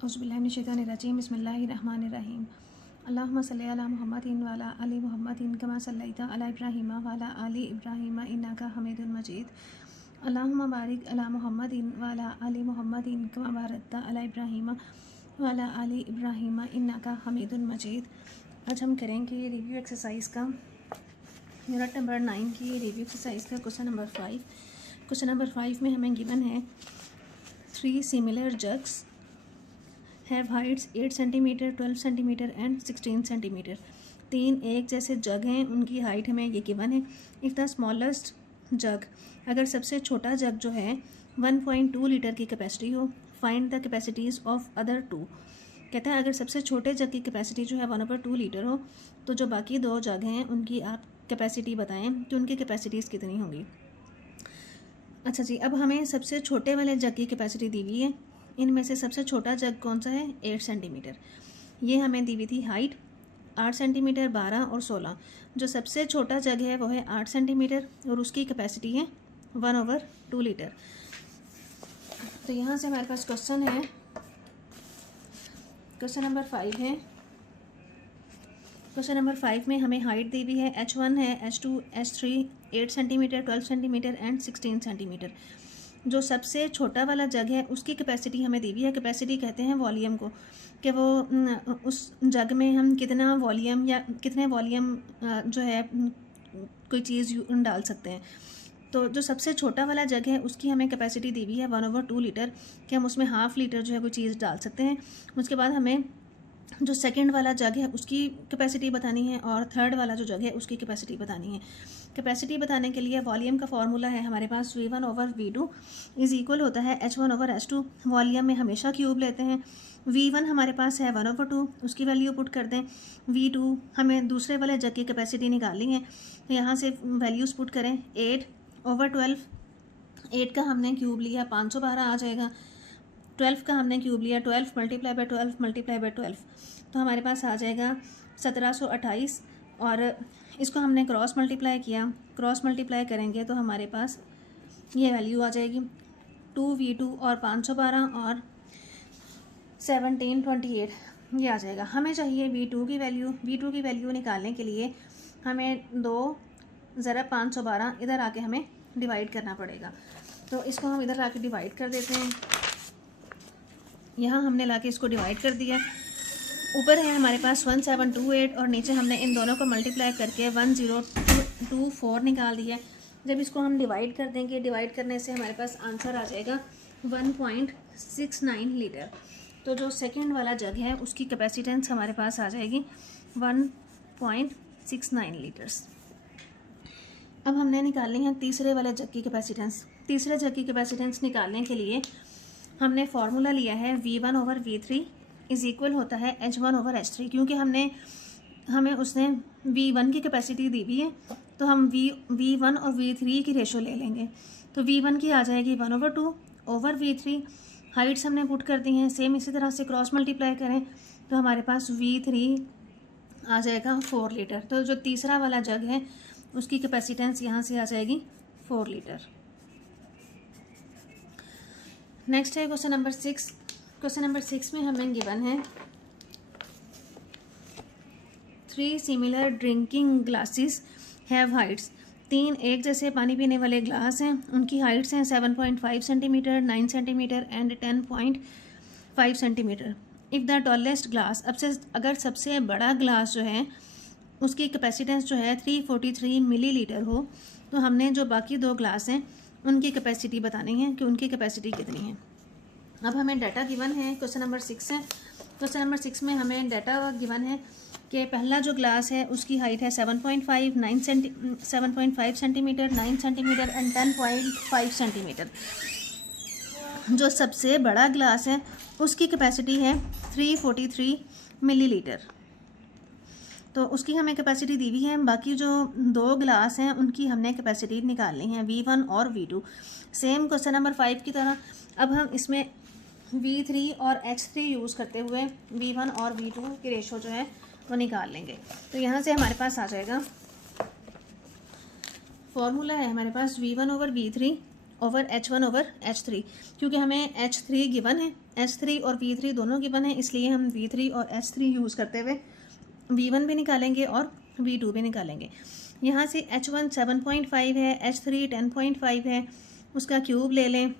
औज़ुबिल्लाहिमिनश्शैतानिर्रजीम बिस्मिल्लाहिर्रहमानिर्रहीम अल्लाहुम्मा सल्लि अला मुहम्मदिन व अला आलि मुहम्मदिन कमा सल्लैता अला इब्राहीम व अला आलि इब्राहीम इन्नका हमीदुम मजीद अल्लाहुम्मा बारिक अला मुहम्मदिन व अला आलि मुहम्मदिन कमा बारकता अला इब्राहीम व अला आलि इब्राहीम इन्नका हमीदुम मजीद। आज हम करेंगे रिव्यू एक्सरसाइज का यूनिट नंबर 9 की रिव्यू एक्सरसाइज का क्वेश्चन नंबर 5। क्वेश्चन नंबर 5 में हमें गिवन है 3 similar jugs have Heights 8 centimetre 12 centimetre and 16 centimetre. 3 एक जैसे जग हैं, उनकी हाइट हमें ये गिवन है। इफ़ द स्मॉलेस्ट जग, अगर सबसे छोटा जग जो है 1.2 लीटर की कैपेसिटी हो, find the capacities of other 2। कहता है अगर सबसे छोटे जग की कैपेसिटी जो है 1/2 लीटर हो, तो जो बाकी 2 जग हैं उनकी आप कैपेसिटी बताएं कि उनकी कैपेसिटीज़ कितनी होंगी। अच्छा जी, अब हमें सबसे छोटे वाले जग की कैपेसिटी दी हुई है। इनमें से सबसे छोटा जग कौन सा है? 8 सेंटीमीटर। ये हमें दी हुई थी हाइट 8 सेंटीमीटर, 12 और 16। जो सबसे छोटा जग है वो है 8 सेंटीमीटर और उसकी कैपेसिटी है 1/2 लीटर। तो यहाँ से हमारे पास क्वेश्चन है, क्वेश्चन नंबर 5 है। क्वेश्चन नंबर 5 में हमें हाइट दी हुई है, H1 है, H2, H3 8 centimetre, 12 centimetre and 16 centimetre. जो सबसे छोटा वाला जग है उसकी कैपेसिटी हमें दी हुई है। कैपेसिटी कहते हैं वॉल्यूम को, कि वो उस जग में हम कितना वॉल्यूम या कितने वॉल्यूम जो है कोई चीज़ डाल सकते हैं। तो जो सबसे छोटा वाला जग है उसकी हमें कैपेसिटी दी हुई है 1/2 लीटर, कि हम उसमें ½ लीटर जो है कोई चीज़ डाल सकते हैं। उसके बाद हमें जो सेकंड वाला जग है उसकी कैपेसिटी बतानी है और थर्ड वाला जो जग है उसकी कैपेसिटी बतानी है। कैपेसिटी बताने के लिए वॉल्यूम का फॉर्मूला है हमारे पास V1/V2 इज़ इक्वल होता है H1/H2। वॉल्यूम में हमेशा क्यूब लेते हैं। V1 हमारे पास है 1/2, उसकी वैल्यू पुट कर दें। V2 हमें दूसरे वाले जग की कैपेसिटी निकालनी है, तो यहाँ से वैल्यूज़ पुट करें। 8/12, 8 का हमने क्यूब लिया 512 आ जाएगा। 12 का हमने क्यूब लिया 12 मल्टीप्लाई बाय 12 तो हमारे पास आ जाएगा 1728। और इसको हमने क्रॉस मल्टीप्लाई किया, क्रॉस मल्टीप्लाई करेंगे तो हमारे पास ये वैल्यू आ जाएगी 2V2 और 512 और 1728 ये आ जाएगा। हमें चाहिए V2 की वैल्यू। V2 की वैल्यू निकालने के लिए हमें 2 ज़रा 512 इधर आके हमें डिवाइड करना पड़ेगा। तो इसको हम इधर आके डिवाइड कर देते हैं। यहाँ हमने लाके इसको डिवाइड कर दिया। ऊपर है हमारे पास 1728 और नीचे हमने इन दोनों को मल्टीप्लाई करके 1024 निकाल दिया। जब इसको हम डिवाइड कर देंगे, डिवाइड करने से हमारे पास आंसर आ जाएगा 1.69 लीटर। तो जो सेकंड वाला जग है उसकी कैपेसिटेंस हमारे पास आ जाएगी 1.69 लीटर्स। अब हमने निकालनी है तीसरे वाले जग की कैपेसिटेंस। तीसरे जग की कैपेसिटेंस निकालने के लिए हमने फार्मूला लिया है V1/V3 इज़ इक्वल होता है H1/H3, क्योंकि हमें उसने V1 की कैपेसिटी दी हुई है, तो हम V1 और V3 की रेशो ले लेंगे। तो V1 की आ जाएगी 1/2/V3। हाइट्स हमने पुट कर दी हैं। सेम इसी तरह से क्रॉस मल्टीप्लाई करें तो हमारे पास V3 आ जाएगा 4 लीटर। तो जो तीसरा वाला जग है उसकी कैपेसिटेंस यहाँ से आ जाएगी 4 लीटर। नेक्स्ट है क्वेश्चन नंबर 6। क्वेश्चन नंबर 6 में हमें गिवन है 3 similar drinking glasses have Heights. 3 एक जैसे पानी पीने वाले ग्लास हैं, उनकी हाइट्स हैं 7.5 centimetre, 9 centimetre and 10.5 centimetre. If the tallest glass, अब से अगर सबसे बड़ा ग्लास जो है उसकी कैपेसिटेंस जो है 343 मिलीलीटर हो, तो हमने जो बाकी 2 ग्लास हैं उनकी कैपेसिटी बतानी है कि उनकी कैपेसिटी कितनी है। अब हमें डाटा गिवन है, क्वेश्चन नंबर 6 है। क्वेश्चन नंबर 6 में हमें डाटा गिवन है कि पहला जो ग्लास है उसकी हाइट है 7.5 सेंटीमीटर, 9 सेंटीमीटर एंड 10.5 सेंटीमीटर। जो सबसे बड़ा ग्लास है उसकी कैपेसिटी है 343 मिलीलीटर, तो उसकी हमें कैपेसिटी दी हुई है। बाकी जो 2 ग्लास हैं उनकी हमने कैपेसिटी निकालनी है V1 और V2। सेम क्वेश्चन नंबर 5 की तरह अब हम इसमें V3 और H3 यूज़ करते हुए V1 और V2 की रेशो जो है वो निकाल लेंगे। तो यहाँ से हमारे पास आ जाएगा, फॉर्मूला है हमारे पास V1/V3 H1/H3, क्योंकि हमें H3 गिवन है S3 और V3 दोनों गिवन है, इसलिए हम V3 और S3 यूज़ करते हुए V1 भी निकालेंगे और V2 भी निकालेंगे। यहाँ से H1 7.5 है, H3 10.5 है, उसका क्यूब ले लें,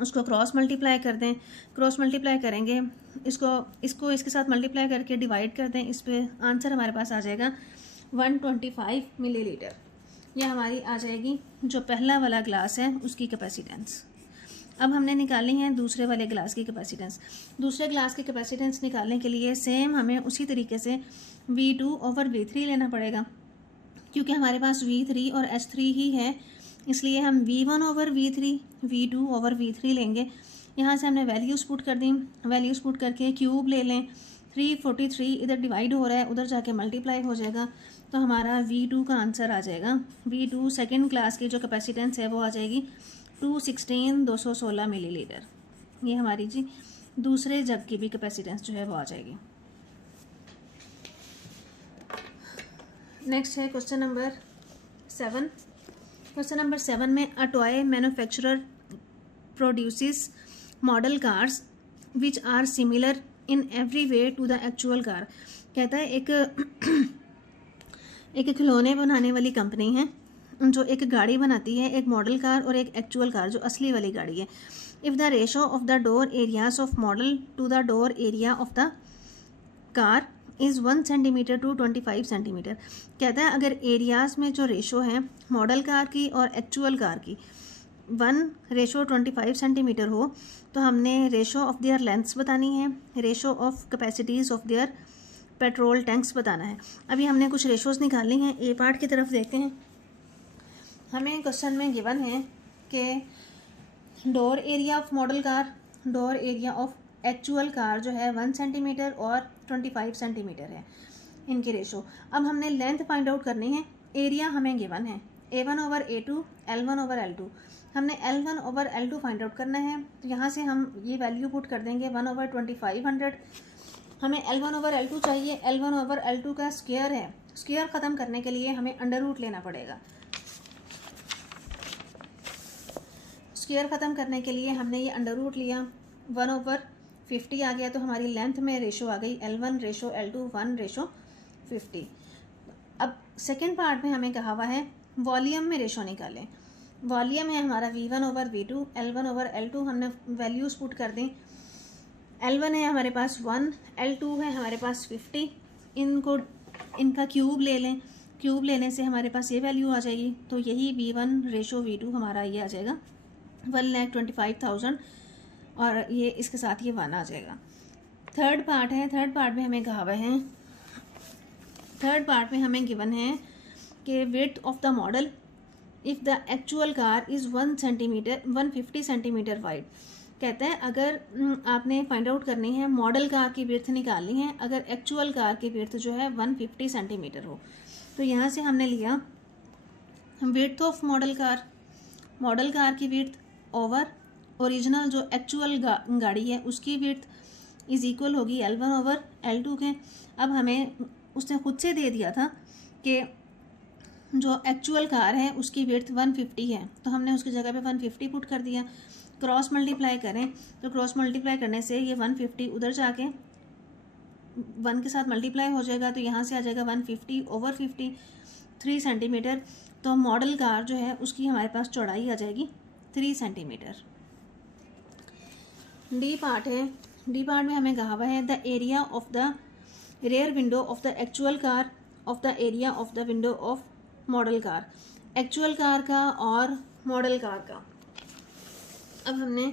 उसको क्रॉस मल्टीप्लाई कर दें, क्रॉस मल्टीप्लाई करेंगे, इसको इसके साथ मल्टीप्लाई करके डिवाइड कर दें, इस पर आंसर हमारे पास आ जाएगा 125 मिलीलीटर। यह हमारी आ जाएगी जो पहला वाला ग्लास है उसकी कैपेसिटेंस। अब हमने निकालनी है दूसरे वाले ग्लास की कैपेसिटेंस। दूसरे ग्लास की कैपेसिटेंस निकालने के लिए सेम हमें उसी तरीके से V2 ओवर V3 लेना पड़ेगा, क्योंकि हमारे पास V3 और H3 ही है, इसलिए हम V1 over V3, V2 over V3 लेंगे। यहाँ से हमने वैल्यूज़ पुट कर दी, वैल्यूज़ पुट करके क्यूब ले लें, 343 इधर डिवाइड हो रहा है, उधर जाके मल्टीप्लाई हो जाएगा, तो हमारा V2 का आंसर आ जाएगा। V2 सेकेंड क्लास की जो कैपेसिटेंस है वो आ जाएगी 216 मिलीलीटर। ये हमारी जी दूसरे जग की भी कैपेसिटेंस जो है वो आ जाएगी। नेक्स्ट है क्वेश्चन नंबर 7। क्वेश्चन नंबर 7 में a toy manufacturer produces model cars which are similar in every way to the actual car. कहता है एक खिलौने बनाने वाली कंपनी है जो एक गाड़ी बनाती है, एक मॉडल कार और एक एक्चुअल कार जो असली वाली गाड़ी है। If the ratio of the door areas of model to the door area of the car is 1 centimetre to 25 centimetre. कहता है अगर एरियाज़ में जो रेशो है मॉडल कार की और एक्चुअल कार की 1:25 सेंटीमीटर हो, तो हमने रेशो ऑफ देयर लेंथ्स बतानी है, ratio of capacities of their petrol tanks बताना है। अभी हमने कुछ रेशोज़ निकालनी हैं। ए पार्ट की तरफ देखते हैं। हमें क्वेश्चन में गिवन है कि door area of model car, door area of actual car जो है 1 सेंटीमीटर और 25 सेंटीमीटर है इनकी रेशो। अब हमने लेंथ फाइंड आउट करनी है। एरिया हमें गिवन है A1 over A2, L1 over L2। हमने L1 over L2 find out करना है, तो यहाँ से हम ये वैल्यू पुट कर देंगे 1 ओवर 2500। हमें L1 ओवर L2 चाहिए, L1 ओवर L2 का स्क्वायर है। स्क्वायर ख़त्म करने के लिए हमें अंडर रूट लेना पड़ेगा। स्क्वायर ख़त्म करने के लिए हमने ये अंडर रूट लिया, 1 ओवर 50 आ गया, तो हमारी लेंथ में रेशो आ गई L1 रेशो L2 1:50। अब सेकेंड पार्ट में हमें कहा हुआ है वॉल्यूम में रेशो निकालें। वॉल्यूम है हमारा V1 over V2, L1 over L2। हमने वैल्यूज़ पुट कर दी। L1 है हमारे पास 1, L2 है हमारे पास 50। इनका क्यूब ले लें, क्यूब लेने से हमारे पास ये वैल्यू आ जाएगी, तो यही V1 रेशो V2 हमारा ये आ जाएगा 1,25,000 और ये इसके साथ ये 1 आ जाएगा। थर्ड पार्ट है, थर्ड पार्ट में हमें कहा हुआ है, थर्ड पार्ट में हमें गिवन है कि width of the model if the actual car is 150 centimetre wide. कहते हैं अगर आपने फाइंड आउट करनी है मॉडल कार की विड्थ निकालनी है, अगर एक्चुअल कार की विड्थ जो है 150 सेंटीमीटर हो, तो यहाँ से हमने लिया विड्थ ऑफ मॉडल कार की विड्थ ओवर ओरिजिनल जो एक्चुअल गाड़ी है उसकी विड्थ इज़ इक्वल होगी L1 ओवर L2 के। अब हमें उसने खुद से दे दिया था कि जो एक्चुअल कार है उसकी विड्थ 150 है, तो हमने उसकी जगह पे 150 पुट कर दिया। क्रॉस मल्टीप्लाई करें तो क्रॉस मल्टीप्लाई करने से ये 150 उधर जाके 1 के साथ मल्टीप्लाई हो जाएगा, तो यहाँ से आ जाएगा 150 ओवर 50 3 सेंटीमीटर। तो मॉडल कार जो है उसकी हमारे पास चौड़ाई आ जाएगी 3 सेंटीमीटर। डी पार्ट है, डी पार्ट में हमें कहा हुआ है the area of the rear window of the actual car of the area of the window of model car. Actual car का और मॉडल कार का अब हमने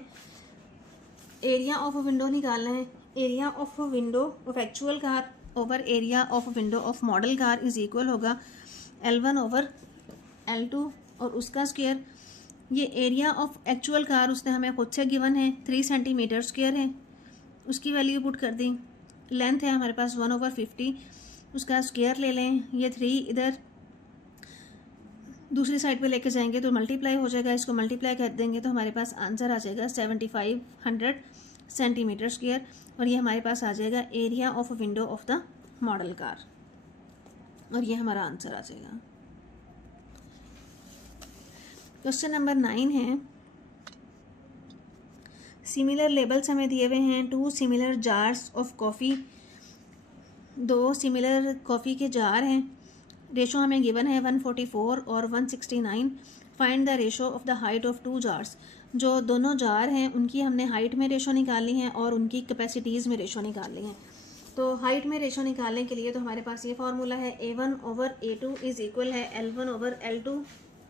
एरिया ऑफ विंडो निकालना है। Area of window of actual car over area of window of model car is equal होगा L1 over L2 और उसका स्क्वायर। ये एरिया ऑफ एक्चुअल कार उसने हमें खुद से गिवन है 3 सेंटीमीटर स्क्वायर है, उसकी वैल्यू पुट कर दी। लेंथ है हमारे पास 1 ओवर 50, उसका स्क्वायर ले लें। ये 3 इधर दूसरी साइड पे लेके जाएंगे तो मल्टीप्लाई हो जाएगा, इसको मल्टीप्लाई कर देंगे तो हमारे पास आंसर आ जाएगा 7500 सेंटीमीटर स्क्वायर और ये हमारे पास आ जाएगा area of window of the model car और ये हमारा आंसर आ जाएगा। क्वेश्चन नंबर 9 है सिमिलर लेबल्स हमें दिए हुए हैं। 2 similar jars of coffee, 2 similar coffee के जार हैं। रेशो हमें गिवन है 144 और 169। Find the ratio of the height of 2 jars. जो दोनों जार हैं उनकी हमने हाइट में रेशो निकालनी है और उनकी कैपेसिटीज़ में रेशो निकालनी है। तो हाइट में रेशो निकालने के लिए तो हमारे पास ये फार्मूला है, A1/A2 इज़ इक्वल है L1/L2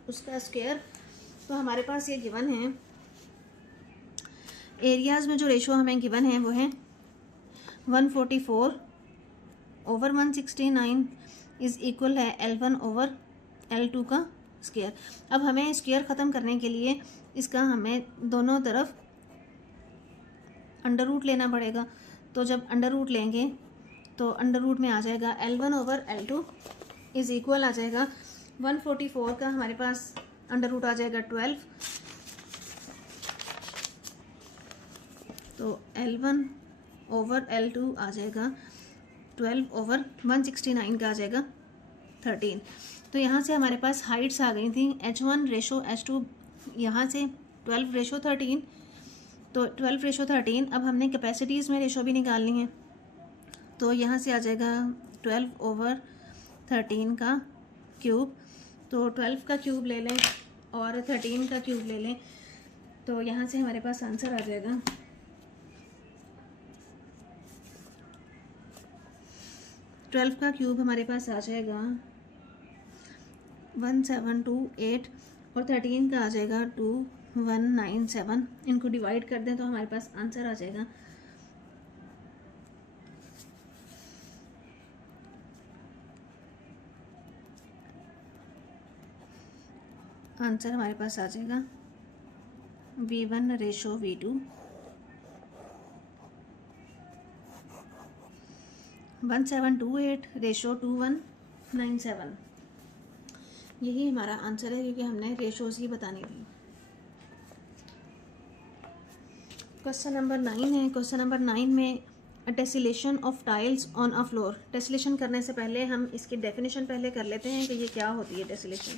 उसका स्क्वायर। तो हमारे पास ये गिवन है। एरियाज़ में जो रेशो हमें गिवन है वो है 144/169 इज़ इक्वल है L1/L2 का स्क्वायर। अब हमें स्क्वायर ख़त्म करने के लिए इसका हमें दोनों तरफ अंडर रूट लेना पड़ेगा। तो जब अंडर रूट लेंगे तो अंडर रूट में आ जाएगा L1/L2 इज़ इक्वल आ जाएगा 144 का हमारे पास अंडर रूट आ जाएगा 12। तो L1/L2 आ जाएगा 12/169 का आ जाएगा 13। तो यहाँ से हमारे पास हाइट्स आ गई थी H1/H2, यहाँ से 12/13। तो 12/13। अब हमने कैपेसिटीज़ में रेशो भी निकालनी है। तो यहाँ से आ जाएगा 12/13 का क्यूब। तो 12 का क्यूब ले लें और 13 का क्यूब ले लें, तो यहाँ से हमारे पास आंसर आ जाएगा 12 का क्यूब हमारे पास आ जाएगा 1728 और 13 का आ जाएगा 2197। इनको डिवाइड कर दें तो हमारे पास आंसर आ जाएगा हमारे पास आ जाएगा V1/V2 1728/2197। यही हमारा आंसर है क्योंकि हमने रेशोज़ ही बतानी थी। क्वेश्चन नंबर 9 है। क्वेश्चन नंबर 9 में tessellation of tiles on a floor. Tessellation करने से पहले हम इसकी डेफिनेशन पहले कर लेते हैं कि ये क्या होती है tessellation.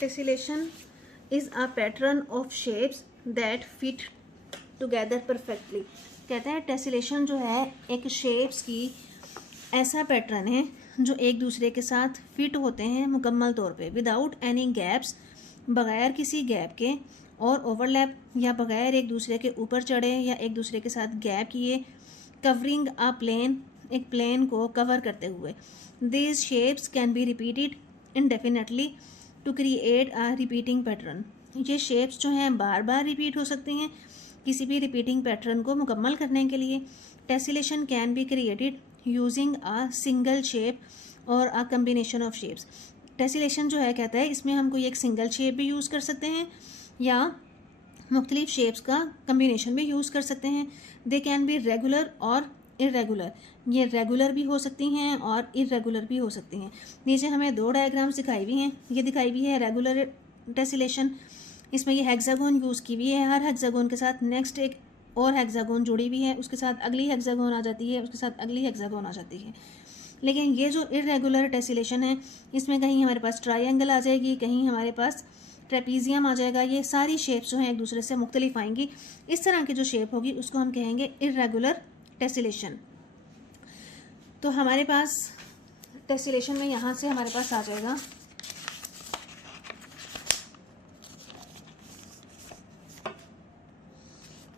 Tessellation is a pattern of shapes that fit together perfectly. कहते हैं टेसिलेशन जो है एक शेप्स की ऐसा पैटर्न है जो एक दूसरे के साथ फिट होते हैं मुकम्मल तौर पे, विदाउट एनी गैप्स, बगैर किसी गैप के, और ओवरलैप या बगैर एक दूसरे के ऊपर चढ़े या एक दूसरे के साथ गैप किए, कवरिंग अ प्लेन, एक प्लेन को कवर करते हुए। These shapes can be repeated indefinitely to create a repeating pattern. ये शेप्स जो हैं बार बार रिपीट हो सकती हैं किसी भी रिपीटिंग पैटर्न को मुकम्मल करने के लिए। Tessellation can be created using a single shape और a combination of shapes. Tessellation जो है कहता है इसमें हम कोई एक सिंगल शेप भी यूज़ कर सकते हैं या मुख्तलिफ शेप्स का कम्बिनेशन भी यूज़ कर सकते हैं। दे कैन बी रेगुलर और इरेगुलर। ये रेगुलर भी हो सकती हैं और इरेगुलर भी हो सकती हैं। नीचे हमें 2 डायग्राम्स दिखाई हुई हैं। ये दिखाई हुई है रेगुलर टेसिलेशन, इसमें ये हेक्सागोन यूज़ की हुई है। हर हेक्सागोन के साथ नेक्स्ट एक और हेक्सागोन जुड़ी हुई है, उसके साथ अगली हेक्सागोन आ जाती है, उसके साथ अगली हेक्सागोन आ जाती है। लेकिन ये जो इरेगुलर टेसिलेशन है इसमें कहीं हमारे पास ट्रायंगल आ जाएगी, कहीं हमारे पास ट्रेपीजियम आ जाएगा। ये सारी शेप्स जो हैं एक दूसरे से मुख्तलिफ आएंगी। इस तरह की जो शेप होगी उसको हम कहेंगे इरेगुलर टेसिलेशन। तो हमारे पास टेसिलेशन में यहाँ से हमारे पास आ जाएगा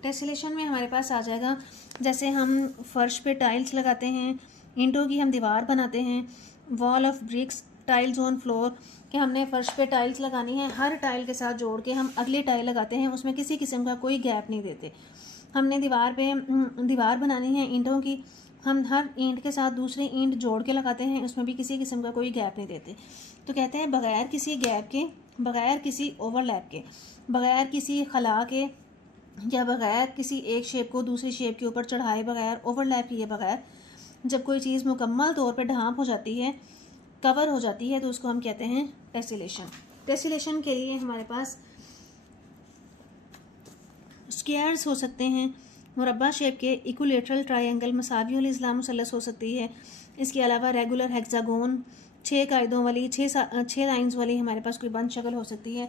टेसिलेशन में हमारे पास आ जाएगा जैसे हम फर्श पे टाइल्स लगाते हैं, ईंटों की हम दीवार बनाते हैं, wall of BRICS, tiles on floor, कि हमने फर्श पे टाइल्स लगानी है, हर टाइल के साथ जोड़ के हम अगली टाइल लगाते हैं, उसमें किसी किस्म का कोई गैप नहीं देते। हमने दीवार पे दीवार बनानी है ईंटों की, हम हर ईंट के साथ दूसरी ईंट जोड़ के लगाते हैं, उसमें भी किसी किस्म का कोई गैप नहीं देते। तो कहते हैं बगैर किसी गैप के, बगैर किसी ओवरलैप के, बगैर किसी खला के, या बगैर किसी एक शेप को दूसरी शेप के ऊपर चढ़ाए बगैर, ओवरलैप किए बगैर, जब कोई चीज़ मुकम्मल तौर पे ढांप हो जाती है, कवर हो जाती है, तो उसको हम कहते हैं टेसिलेशन। टेसिलेशन के लिए हमारे पास स्क्वायर्स हो सकते हैं, मुरब्बा शेप के इक्विलेटरल ट्रायंगल, मसावी वाल इस्लाम मुसल्लस हो सकती है। इसके अलावा रेगुलर हेक्सागोन, 6 कायदों वाली 6 लाइंस वाली हमारे पास कोई बंद शक्ल हो सकती है।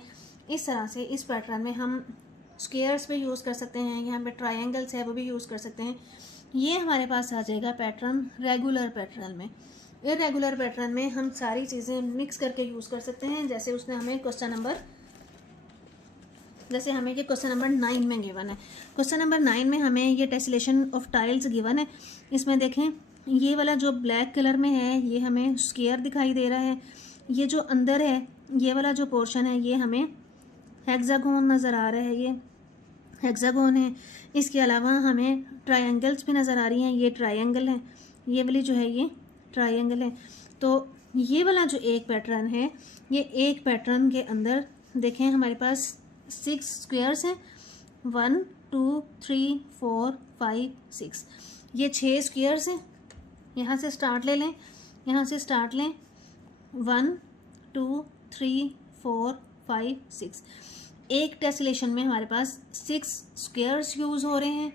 इस तरह से इस पैटर्न में हम स्क्वायर्स पे यूज़ कर सकते हैं, यहाँ पे ट्रायंगल्स है वो भी यूज़ कर सकते हैं। ये हमारे पास आ जाएगा पैटर्न रेगुलर पैटर्न में। इरेगुलर पैटर्न में हम सारी चीज़ें मिक्स करके यूज़ कर सकते हैं। जैसे उसने हमें क्वेश्चन नंबर 9 में गिवन है। क्वेश्चन नंबर 9 में हमें ये टेसलेशन ऑफ टाइल्स गिवन है। इसमें देखें ये वाला जो ब्लैक कलर में है ये हमें स्क्वायर दिखाई दे रहा है। ये जो अंदर है ये वाला जो पोर्शन है ये हमें हेक्सागोन नज़र आ रहा है, ये हेक्सागोन है। इसके अलावा हमें ट्रायंगल्स भी नज़र आ रही हैं, ये ट्रायंगल है, ये वाली जो है ये ट्रायंगल है। तो ये वाला जो एक पैटर्न है, ये एक पैटर्न के अंदर देखें हमारे पास 6 स्क्वायर्स हैं, 1 2 3 4 5 6, ये 6 स्क्वायर्स हैं। यहाँ से स्टार्ट ले लें, यहाँ से स्टार्ट लें, 1 2 3 4 5 6। एक टेसलेशन में हमारे पास 6 स्क्वायर्स यूज़ हो रहे हैं,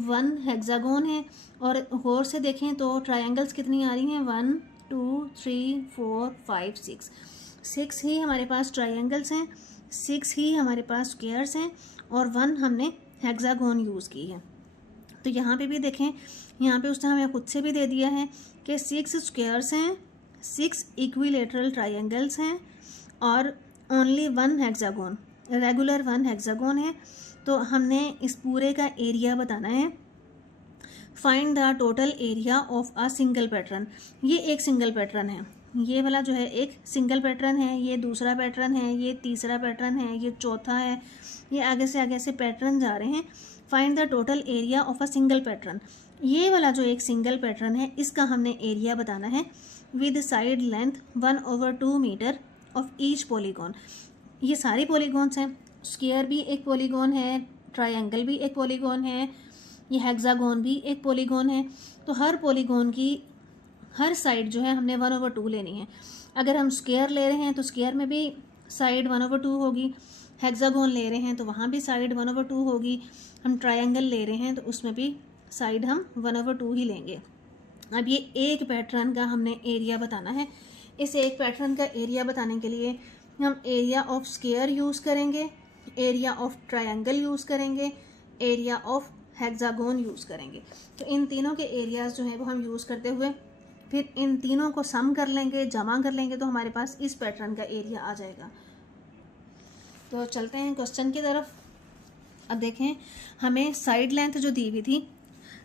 1 हेक्सागोन है। और गौर से देखें तो ट्रायंगल्स कितनी आ रही हैं, 1 2 3 4 5 6। 6 ही हमारे पास ट्रायंगल्स हैं, 6 ही हमारे पास स्क्वायर्स हैं और 1 हमने हेक्सागोन यूज़ की है। तो यहाँ पे भी देखें, यहाँ पे उसने हमें खुद से भी दे दिया है कि 6 स्क्वायर्स हैं, 6 इक्विलेटरल ट्रायंगल्स हैं और ओनली 1 हेक्सागोन, रेगुलर 1 हेक्सागोन है। तो हमने इस पूरे का एरिया बताना है। Find the total area of a single pattern. ये एक सिंगल पैटर्न है, ये वाला जो है एक सिंगल पैटर्न है, ये दूसरा पैटर्न है, ये तीसरा पैटर्न है, ये चौथा है, ये आगे से पैटर्न जा रहे हैं। Find the total area of a single pattern. ये वाला जो एक सिंगल पैटर्न है इसका हमने एरिया बताना है with side length 1/2 metre of each polygon. ये सारी पॉलीगॉन्स हैं, स्क्वायर भी एक पॉलीगॉन है, ट्रायंगल भी एक पॉलीगॉन है, ये हेक्सागोन भी एक पॉलीगॉन है। तो हर पॉलीगॉन की हर साइड जो है हमने 1/2 लेनी है। अगर हम स्क्वायर ले रहे हैं तो स्क्वायर में भी साइड 1/2 होगी, हेक्सागोन ले रहे हैं तो वहाँ भी साइड 1/2 होगी, हम ट्रायंगल ले रहे हैं तो उसमें भी साइड हम 1/2 ही लेंगे। अब ये एक पैटर्न का हमने एरिया बताना है। इस एक पैटर्न का एरिया बताने के लिए हम एरिया ऑफ स्क्वायर यूज़ करेंगे, एरिया ऑफ ट्रायंगल यूज़ करेंगे, एरिया ऑफ हेक्सागोन यूज़ करेंगे। तो इन तीनों के एरियाज़ जो हैं वो हम यूज़ करते हुए फिर इन तीनों को सम कर लेंगे, जमा कर लेंगे तो हमारे पास इस पैटर्न का एरिया आ जाएगा। तो चलते हैं क्वेश्चन की तरफ। अब देखें हमें साइड लेंथ जो दी हुई थी,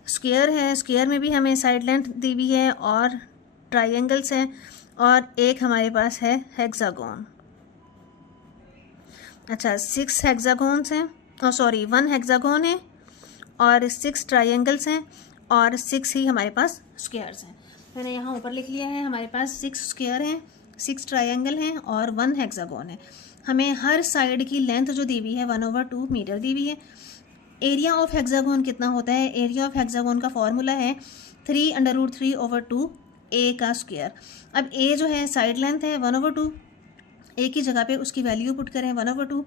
स्क्वायर है, स्क्वायर में भी हमें साइड लेंथ दी हुई है और ट्रायंगल्स हैं और एक हमारे पास है हेक्सागोन। अच्छा 6 हेक्सागोन्स हैं, 1 हेक्सागोन है और 6 ट्रायंगल्स हैं और 6 ही हमारे पास स्क्वायर्स हैं। मैंने यहाँ ऊपर लिख लिया है हमारे पास 6 स्क्वायर हैं, 6 ट्रायंगल हैं और 1 हेक्सागोन है। हमें हर साइड की लेंथ जो दी हुई है 1/2 मीटर दी हुई है। एरिया ऑफ हेक्सागोन कितना होता है, एरिया ऑफ हेक्सागोन का फॉर्मूला है 3√3/2 ए का स्क्वायर। अब ए जो है साइड लेंथ है 1/2, ए की जगह पे उसकी वैल्यू पुट करें 1/2,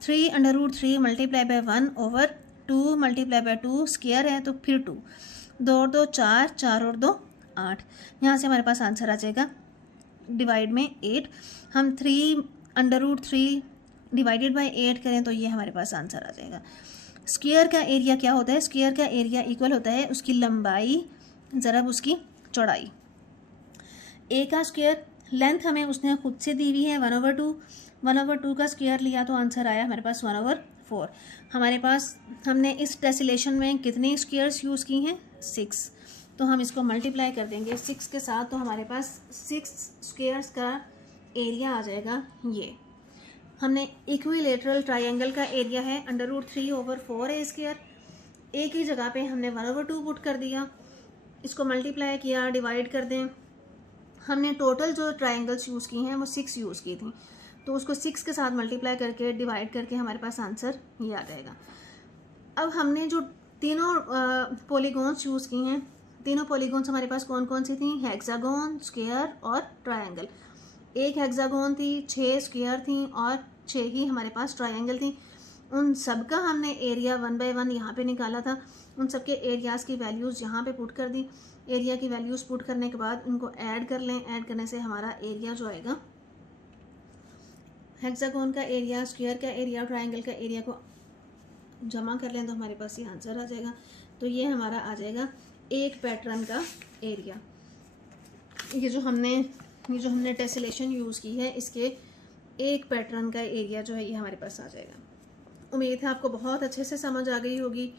3√3 multiply by 1/2 multiply by 2 square है तो फिर 2, 2 और 2 4, 4 और 2 8। यहाँ से हमारे पास आंसर आ जाएगा डिवाइड में 8। हम 3√3 डिवाइडेड बाय 8 करें तो ये हमारे पास आंसर आ जाएगा। स्क्वायर का एरिया क्या होता है, स्क्वायर का एरिया इक्वल होता है उसकी लंबाई ज़रब उसकी चौड़ाई। ए का स्क्वायर लेंथ हमें उसने खुद से दी हुई है 1/2 का स्क्वायर लिया तो आंसर आया हमारे पास 1/4। हमारे पास हमने इस टेसलेशन में कितने स्क्वायर्स यूज़ की हैं, 6। तो हम इसको मल्टीप्लाई कर देंगे 6 के साथ तो हमारे पास 6 स्क्वायर्स का एरिया आ जाएगा। ये हमने इक्विलेटरल ट्रायंगल का एरिया है √3/4 है स्क्वायर। एक ही जगह पे हमने 1/2 पुट कर दिया, इसको मल्टीप्लाई किया, डिवाइड कर दें। हमने टोटल जो ट्रायंगल्स यूज़ की हैं वो 6 यूज़ की थी तो उसको 6 के साथ मल्टीप्लाई करके डिवाइड करके हमारे पास आंसर ये आ जाएगा। अब हमने जो तीनों पॉलीगॉन्स यूज़ की हैं, तीनों पॉलीगॉन्स हमारे पास कौन कौन सी थी, हेक्सागोन, स्क्वायर और ट्रायंगल। एक हेक्सागोन थी, 6 स्क्वायर थी और 6 ही हमारे पास ट्रायंगल थी। उन सब का हमने एरिया 1/1 यहाँ पे निकाला था, उन सब के एरियाज़ की वैल्यूज़ यहाँ पे पुट कर दी। एरिया की वैल्यूज़ पुट करने के बाद उनको ऐड कर लें। ऐड करने से हमारा एरिया जो आएगा, हेक्सागोन का एरिया, स्क्वायर का एरिया, ट्रायंगल का एरिया को जमा कर लें तो हमारे पास ये आंसर आ जाएगा। तो ये हमारा आ जाएगा एक पैटर्न का एरिया। ये जो हमने टेसलेशन यूज़ की है, इसके एक पैटर्न का एरिया जो है ये हमारे पास आ जाएगा। उम्मीद है आपको बहुत अच्छे से समझ आ गई होगी।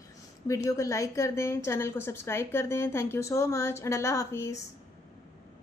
वीडियो को लाइक कर दें, चैनल को सब्सक्राइब कर दें। Thank you so much and अल्लाह हाफिज़।